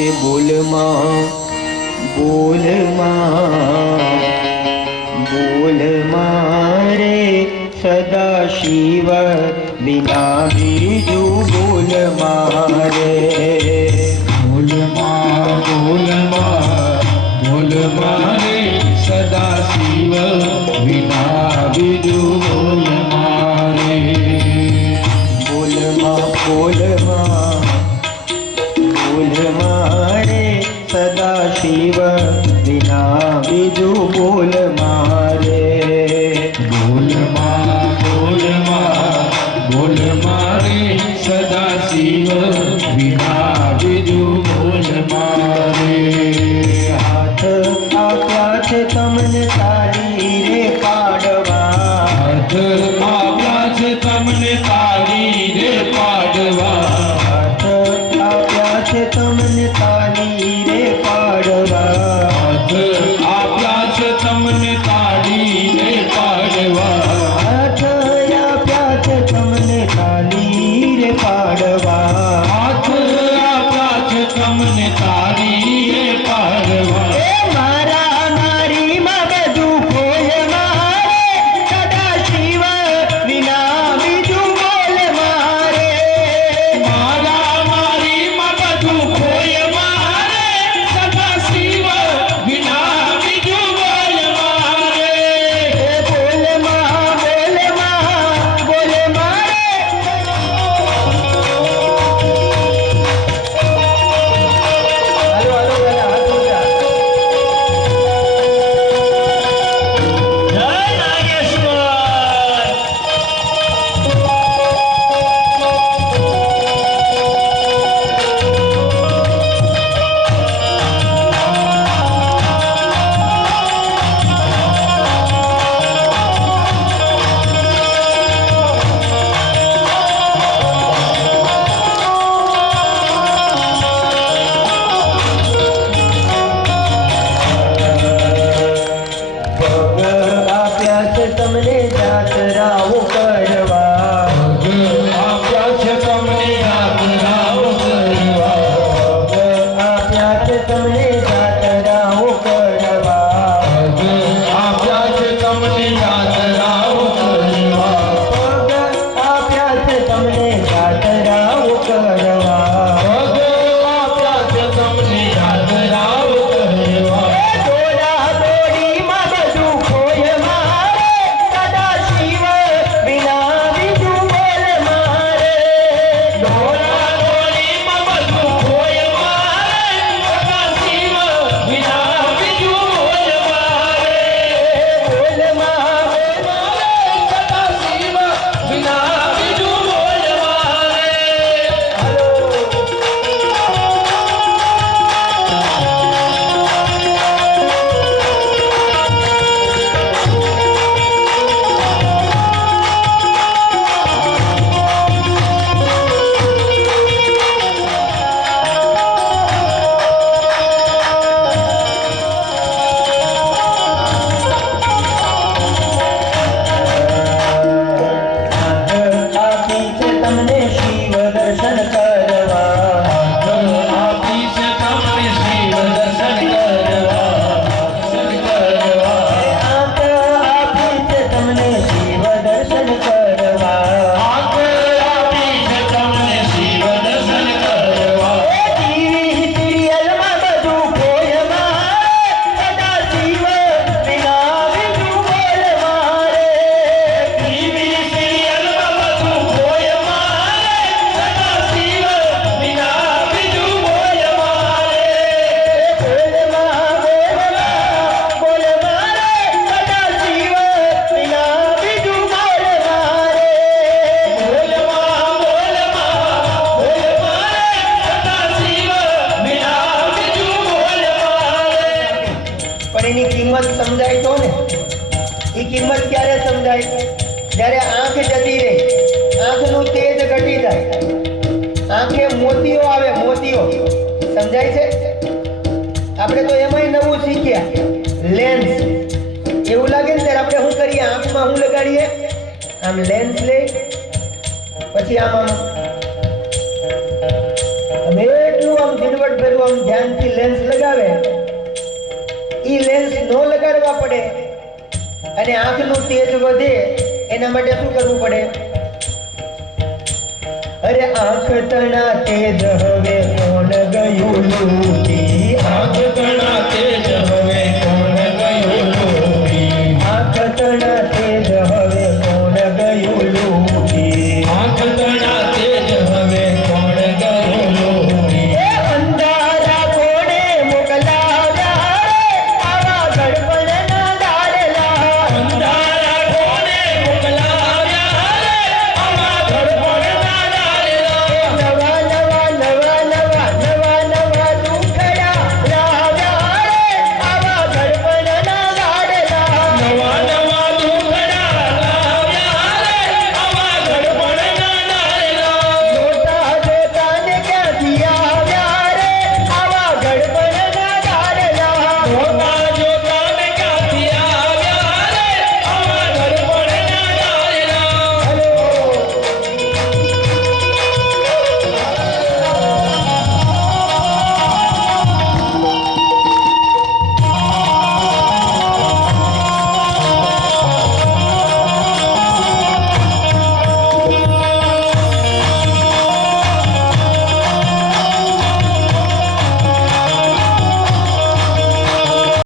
કે બોલ માં રે સદા શિવ વિના બીજું બોલ મારે બોલ મારે સદા શિવ વિના બીજું બોલ મારે બોલ મારે સદા શિવ વિના બીજું બોલ મારે બોલ મારે સદા શિવ વિના બીજું બોલ મારે હાથ આપ્યા છે તમને તારી રે પાડવા હાથ આપ્યા છે તમને તારી રે પાડવા હાથ આપ્યા છે તમને તારી રે પાડવા હાથ આપ્યા છે તમને તાળી રે પાડવા હાથ આપ્યા છે તમને તારી રે પાડવા હાથ આપ્યા છે તમને તાળી રે પાડવા એ મારા મારીમાં બધું ખોય મારે સદા શિવ વિના બીજું બોલ મારે મારા મારીમાં બધું ખોય મારે સદા શિવ વિના બીજું બોલ મારે બોલ મારે હાલો હાલો પેલા હાથ ઊંચા. જય નાગેશ્વર. પગ આપ્યા છે તમને જાતરાઓ કરવા આપ્યા છે તમને યાત્રાઓ કરવા પગ આપ્યા છે તમને જાતરાઓ કરવા આપ્યા છે તમને યાત્રાઓ કરવા પગ આપ્યા છે તમને જાતરાઓ કરવા આપ્યા છે તમને યાત્રાઓ કરવા દોડા દોડીમાં બધું ખોય મારે સદા શિવ વિના બીજું બોલ મારે દોડા દોડીમાં બધું ખોય મારે સદા શિવ વિના બીજું બોલ મારે બોલ મારે સદા શિવ વિના બીજું બોલ મારે આપી છે તમને શિવ દર્શન કરવા આપી છે તમને શિવ દર્શન કરવા આંખ આપી છે તમને શિવ દર્શન કરવા આપી છે તમને શિવ દર્શન કરવા ટીવી સિરિયલમાં બધું ખોય મારે સદા શિવ વિના બીજું બોલ મારે ટીવી સિરિયલમાં બધું ખોય મારે સદા શિવ વિના બીજું બોલ મારે બોલ મારે સદા શિવ વિના બીજું બોલ મારે બોલ મારે સદા શિવ વિના બીજું બોલ મારે પણ એની કિંમત સમજાય તો ને એ કિંમત ક્યારે સમજાય જ્યારે આંખ જતી રહે આંખનું તેજ ઘટી જાય આંખે મોતીઓ આવે મોતીઓ સમજાય છે આપણે તો એમાંય નવું શીખ્યા લેન્સ એવું લાગે ને ત્યારે આપણે શું કરીએ આંખમાં શું લગાડીએ આમ લેન્સ લે પછી આમ આમ એટલું આમ ઝીણવટ ભર્યું જેવું આમ ધ્યાનથી લેન્સ લગાવે ઈ લેન્સ નો લગાડવા પડે અને આંખનું તેજ વધે એના માટે શું કરવું પડે? અરે આંખ તણા તેજ હવે